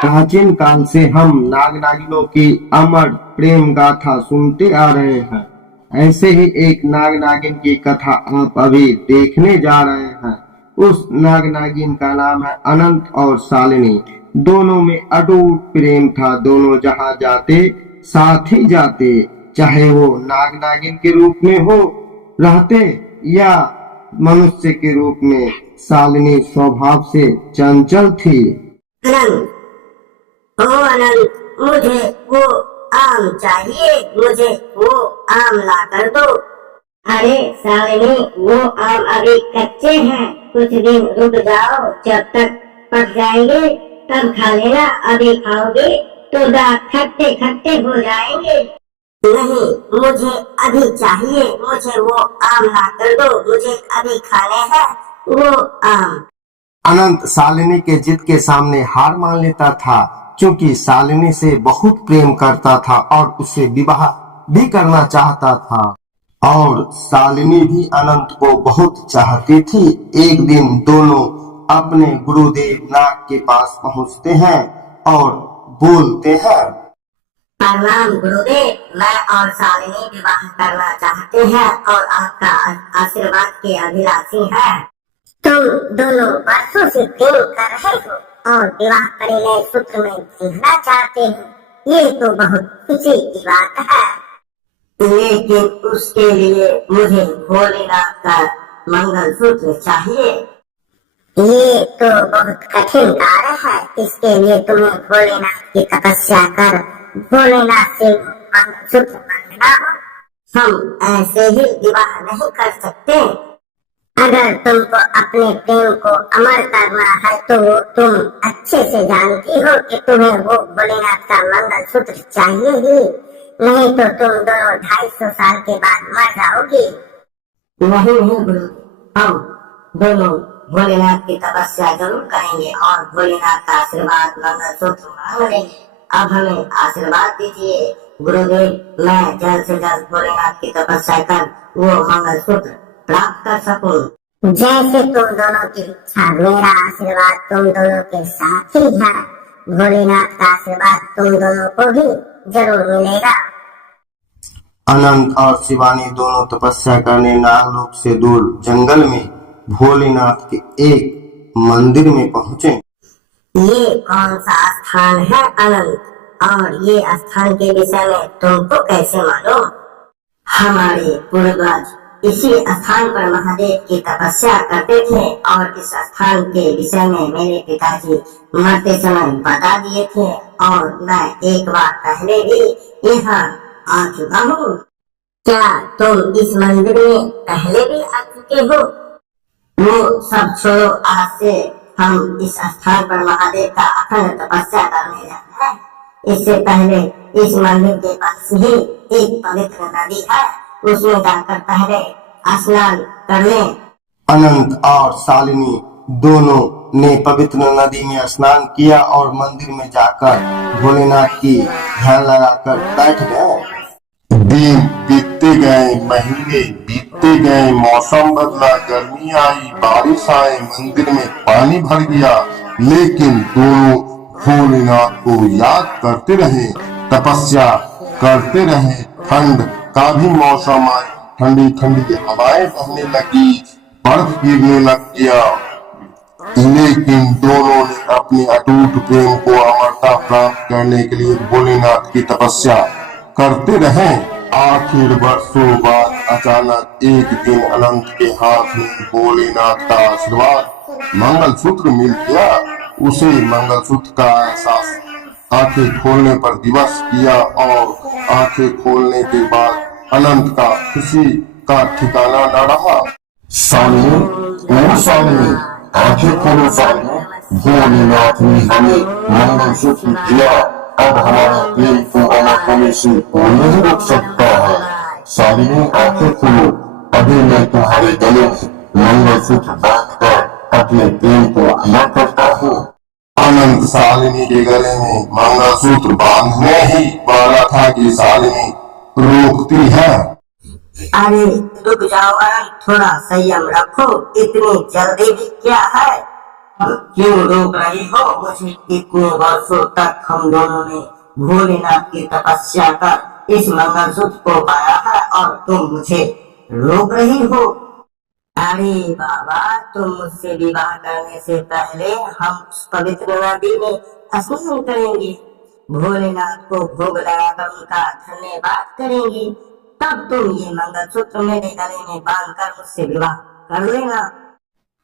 प्राचीन काल से हम नाग नागिनों की अमर प्रेम गाथा सुनते आ रहे हैं। ऐसे ही एक नाग नागिन की कथा आप अभी देखने जा रहे हैं। उस नाग नागिन का नाम है अनंत और शालिनी। दोनों में अटूट प्रेम था। दोनों जहां जाते साथ ही जाते, चाहे वो नाग नागिन के रूप में हो रहते या मनुष्य के रूप में। शालिनी स्वभाव से चंचल थी। अनंत, ओ अनंत, मुझे वो आम चाहिए, मुझे वो आम ला कर दो। अरे शालिनी, वो आम अभी कच्चे हैं, कुछ दिन रुक जाओ, जब तक पक जाएंगे तब खा लेना। अभी खाओगे तो दांत खट्टे खट्टे हो जाएंगे। नहीं, मुझे अभी चाहिए, मुझे वो आम ला कर दो, मुझे अभी खाने हैं वो आम। अनंत शालिनी के जिद के सामने हार मान लेता था, क्योंकि शालिनी से बहुत प्रेम करता था और उसे विवाह भी करना चाहता था। और शालिनी भी अनंत को बहुत चाहती थी। एक दिन दोनों अपने गुरुदेव नाग के पास पहुंचते हैं और बोलते हैं, प्रणाम गुरुदेव, मैं और शालिनी विवाह करना चाहते हैं और आपका आशीर्वाद के अभिलाषी हैं। तुम दोनों वर्षों से प्रेम कर रहे हो और विवाह परिणय सूत्र में जीना चाहते हो, ये तो बहुत खुशी की बात है। लेकिन उसके लिए मुझे भोलेनाथ का मंगलसूत्र चाहिए। ये तो बहुत कठिन कार्य है। इसके लिए तुम्हें भोलेनाथ की तपस्या कर भोलेनाथ से मंगलसूत्र मांगना हो। हम ऐसे ही विवाह नहीं कर सकते। अगर तुमको अपने प्रेम को अमर करना है तो तुम अच्छे से जानती हो कि तुम्हें वो भोलेनाथ का मंगलसूत्र चाहिए ही, नहीं तो तुम दोनों 250 साल के बाद मर जाओगी। नहीं गुरु, हम दोनों भोलेनाथ की तपस्या जरूर करेंगे और भोलेनाथ का आशीर्वाद मंगलसूत्र मांग लेंगे। अब हमें आशीर्वाद दीजिए गुरुदेव, मैं जल्द से जल्द भोलेनाथ की तपस्या कर वो मंगलसूत्र प्राप्त कर सकूं। जैसे तुम दोनों की इच्छा, मेरा आशीर्वाद तुम दोनों के साथ ही है। भोलेनाथ का आशीर्वाद तुम दोनों को भी जरूर मिलेगा। अनंत और शिवानी दोनों तपस्या करने नागलोक से दूर जंगल में भोलेनाथ के एक मंदिर में पहुंचे। ये कौन सा स्थान है अनंत, और ये स्थान के विषय में तुमको कैसे मालूम? हमारे पूर्वज इसी स्थान पर महादेव की तपस्या करते थे और इस स्थान के विषय में मेरे पिताजी मरते समय बता दिए थे और मैं एक बार पहले भी यहाँ आ चुका हूँ। क्या तुम इस मंदिर में पहले भी आ चुके हो? वो सब छोड़ो, आज से हम इस स्थान पर महादेव का अखंड तपस्या करने जा रहे हैं। इससे पहले इस मंदिर के पास ही एक पवित्र नदी है, उसमें जाकर पहले स्नान कर लें। अनंत और शालिनी दोनों ने पवित्र नदी में स्नान किया और मंदिर में जाकर भोलेनाथ की ध्यान लगाकर बैठ गए। दिन बीतते गए, महीने बीतते गए, मौसम बदला, गर्मी आई, बारिश आए, मंदिर में पानी भर गया, लेकिन दोनों भोलेनाथ को याद करते रहे, तपस्या करते रहे। ठंड का भी मौसम आया, ठंडी ठंडी हवाएं बहने लगी, बर्फ गिरने लग गया, लेकिन दोनों ने अपने अटूट प्रेम को अमरता प्राप्त करने के लिए भोलेनाथ की तपस्या करते रहे। आखिर वर्षों बाद अचानक एक दिन अनंत के हाथ में भोलेनाथ का आशीर्वाद मंगलसूत्र मिल गया। उसे मंगलसूत्र का एहसास आंखें खोलने पर दिवस किया और आंखें खोलने के बाद अनंत का खुशी का ठिकाना न रहा। शालिनी, ओ शालिनी, आंखें खोलो शालिनी, भोलेनाथ ने हमें मंगलसूत्र दिया, अब हमारा प्रेम को अमर होने से कोई नहीं रोक सकता है। शालिनी, आंखें खोलो, अभी मैं तुम्हारे गले मंगलसूत्र बांधकर अपने प्रेम को अमर करता हूँ। अनंत शालिनी के गले में मंगलसूत्र बांधने ही वाला था कि शालिनी रोकती है। अरे रुक जाओ अनंत, थोड़ा संयम रखो, इतनी जल्दी भी क्या है? क्यों रोक रही हो मुझे? इतने वर्षों तक हम दोनों ने भोलेनाथ की तपस्या कर इस मंगलसूत्र को पाया है और तुम मुझे रोक रही हो? अरे बाबा, तुम मुझसे विवाह करने से पहले हम उस पवित्र नदी में स्नान करेंगे, भोलेनाथ को भोग लगाकर उनका धन्यवाद करेंगे, तब तुम ये मंगलसूत्र मेरे गले में बांधकर मुझसे विवाह कर लेना।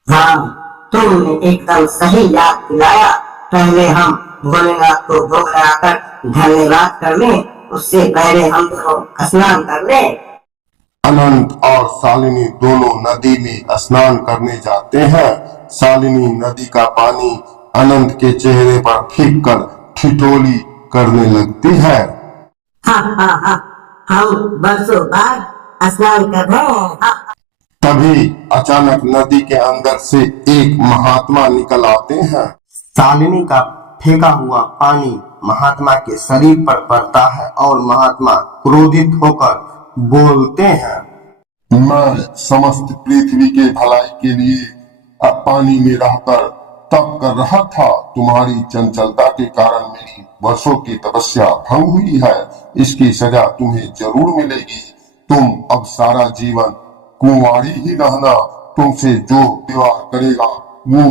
हाँ, तुमने एकदम सही याद दिलाया। पहले हम भोलेनाथ को भोग लगाकर धन्यवाद कर लें, उससे पहले हम दोनों स्नान कर लें। अनंत और शालिनी दोनों नदी में स्नान करने जाते हैं। शालिनी नदी का पानी अनंत के चेहरे पर फेंक कर ठिठोली करने लगती है। हाँ हाँ हाँ, हम बरसों बाद स्नान कर रहे हैं। हाँ। तभी अचानक नदी के अंदर से एक महात्मा निकल आते हैं। शालिनी का फेंका हुआ पानी महात्मा के शरीर पर पड़ता है और महात्मा क्रोधित होकर बोलते हैं, मैं समस्त पृथ्वी के भलाई के लिए अब पानी में रहकर तप कर रहा था। तुम्हारी चंचलता के कारण मेरी वर्षों की तपस्या भंग हुई है। इसकी सजा तुम्हें जरूर मिलेगी। तुम अब सारा जीवन कुंवारी ही रहना। तुमसे जो विवाह करेगा वो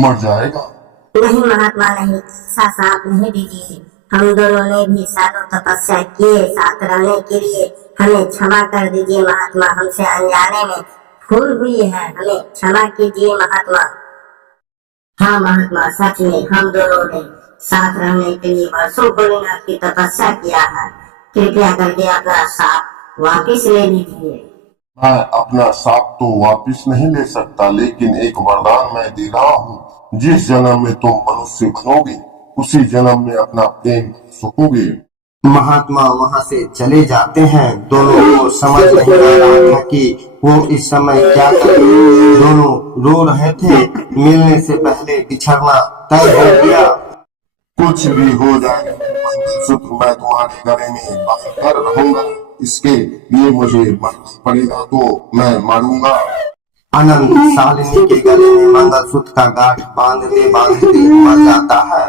मर जाएगा। नहीं महात्मा, नहीं, ऐसा साथ नहीं दीजिए। हम दोनों ने भी सालों तपस्या किए साथ रहने के लिए। हमें क्षमा कर दीजिए महात्मा, हमसे अनजाने में भूल हुई है, हमें क्षमा कीजिए महात्मा। हाँ महात्मा, सच में हम दोनों ने साथ रहने के लिए वर्षों भोलेनाथ की तपस्या किया है। कृपया करके अपना साथ वापिस ले लीजिए। मैं अपना साथ तो वापिस नहीं ले सकता, लेकिन एक वरदान मैं दे रहा हूँ। जिस जन्म में तुम मनुष्य बनोगे उसी जन्म में अपना प्रेम सुखोगे। महात्मा वहां से चले जाते हैं। दोनों को समझ नहीं आ रहा था कि वो इस समय क्या करें। दोनों रो रहे थे। मिलने से पहले बिछड़ना तय हो गया। कुछ भी हो जाए, मंगलसूत्र मैं तुम्हारे गले में बांध कर रहूंगा। इसके लिए मुझे मरना पड़ेगा तो मैं मारूंगा। अनंत शालिनी के गले में मंगलसूत्र का गांठ बांधते बांधते मर जाता है।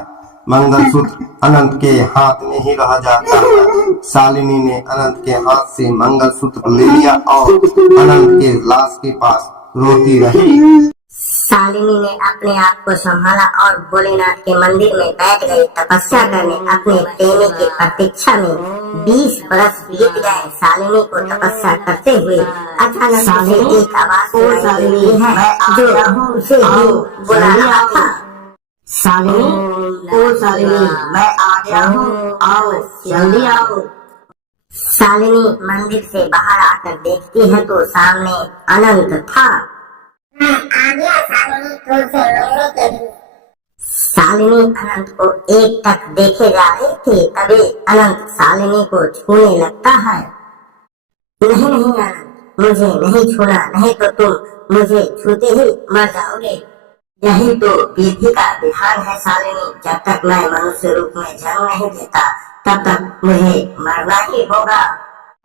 मंगलसूत्र अनंत के हाथ में ही रह जाता है। शालिनी ने अनंत के हाथ से मंगलसूत्र ले लिया और अनंत के लाश के पास रोती रही। शालिनी ने अपने आप को संभाला और भोलेनाथ के मंदिर में बैठ गई तपस्या करने। अपने प्रेमी की प्रतीक्षा में 20 बरस बीत गए। शालिनी को तपस्या करते हुए अचानक उसे एक आवाज सुनाई देती है जो उसे ही बुला रहा था। शालिनी, ओ शालिनी, मैं आ गया हूँ, आओ जल्दी आओ। शालिनी मंदिर से बाहर आकर देखती है तो सामने अनंत था। शालिनी अनंत को एक टक देखे जा रही थी। तभी अनंत शालिनी को छूने लगता है। नहीं नहीं अनंत, मुझे नहीं छूना, नहीं तो तुम मुझे छूते ही मर जाओगे। यही तो विधि का विधान है शालिनी। जब तक मैं मनुष्य रूप में जन्म नहीं लेता तब तक मुझे मरना ही होगा।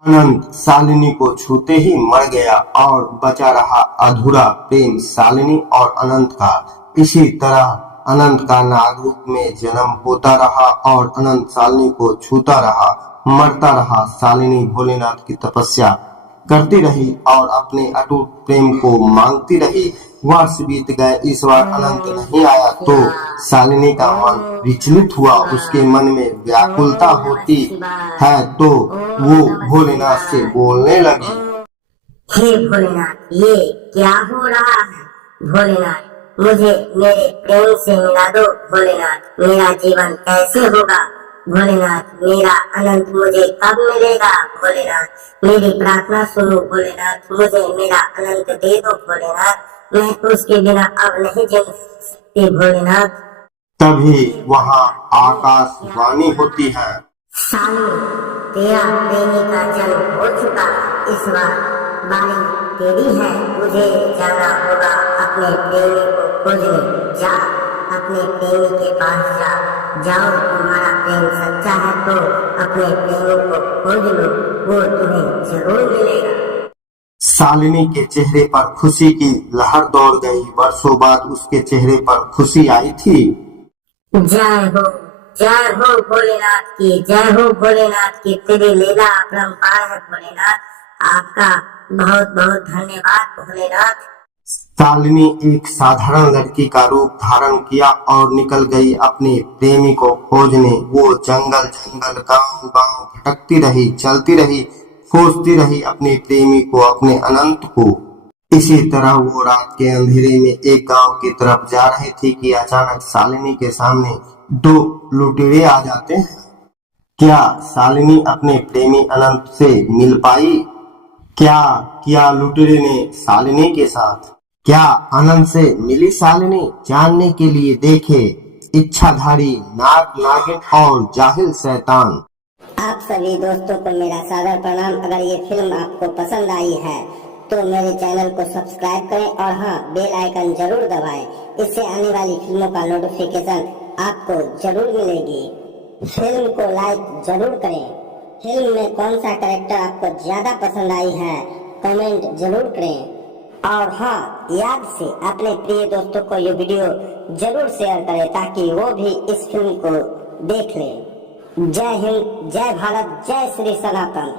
अनंत शालिनी को छूते ही मर गया और बचा रहा अधूरा प्रेम शालिनी और अनंत का। इसी तरह अनंत का नाग रूप में जन्म होता रहा और अनंत शालिनी को छूता रहा, मरता रहा। शालिनी भोलेनाथ की तपस्या करती रही और अपने अटूट प्रेम को मांगती रही। वर्ष बीत गए, इस बार अनंत नहीं आया तो शालिनी का मन विचलित हुआ। उसके मन में व्याकुलता होती है तो वो भोलेनाथ से बोलने लगी, हे भोलेनाथ, ये क्या हो रहा है? भोलेनाथ, मुझे मेरे प्रेम से मिला दो। भोलेनाथ, मेरा जीवन कैसे होगा? भोलेनाथ, मेरा अनंत मुझे कब मिलेगा? भोलेनाथ, मेरी प्रार्थना सुनो। भोलेनाथ, मुझे मेरा अनंत दे दो। भोलेनाथ, मैं उसके बिना अब नहीं जी सकती। भोलेनाथ। तभी वहाँ आकाशवाणी होती है, शालिनी, तेरा प्रेमी का जन्म हो चुका। इस बार बारी तेरी है। मुझे जाना होगा अपने प्रेमी को खोजने। जा, अपने प्रेमी के पास जा। जाओ, तुम्हारा प्रेम सच्चा है तो अपने प्रेमी को खोज लो, वो तुम्हें जरूर मिलेगा। शालिनी के चेहरे पर खुशी की लहर दौड़ गई। वर्षों बाद उसके चेहरे पर खुशी आई थी। जय हो भोलेनाथ की, जय हो भोलेनाथ की। तेरी लीला अपरंपार है भोलेनाथ, आपका बहुत बहुत धन्यवाद भोलेनाथ। शालिनी एक साधारण लड़की का रूप धारण किया और निकल गई अपने प्रेमी को खोजने। वो जंगल जंगल गांव गांव भटकती रही, चलती रही, खोजती रही अपने प्रेमी को, अपने अनंत को। इसी तरह वो रात के अंधेरे में एक गांव की तरफ जा रही थी कि अचानक शालिनी के सामने दो लुटेरे आ जाते हैं। क्या शालिनी अपने प्रेमी अनंत से मिल पाई? क्या किया लुटेरे ने शालिनी के साथ? क्या अनंत से मिली शालिनी? जानने के लिए देखे इच्छाधारी नाग नागिन और जाहिल शैतान। आप सभी दोस्तों को मेरा सादर प्रणाम। अगर ये फिल्म आपको पसंद आई है तो मेरे चैनल को सब्सक्राइब करें और हाँ, बेल आइकन जरूर दबाएं। इससे आने वाली फिल्मों का नोटिफिकेशन आपको जरूर मिलेगी। फिल्म को लाइक जरूर करें। फिल्म में कौन सा कैरेक्टर आपको ज्यादा पसंद आई है कमेंट जरूर करें। और हाँ, याद से अपने प्रिय दोस्तों को ये वीडियो जरूर शेयर करें ताकि वो भी इस फिल्म को देख लें। जय हिंद, जय भारत, जय श्री सनातन।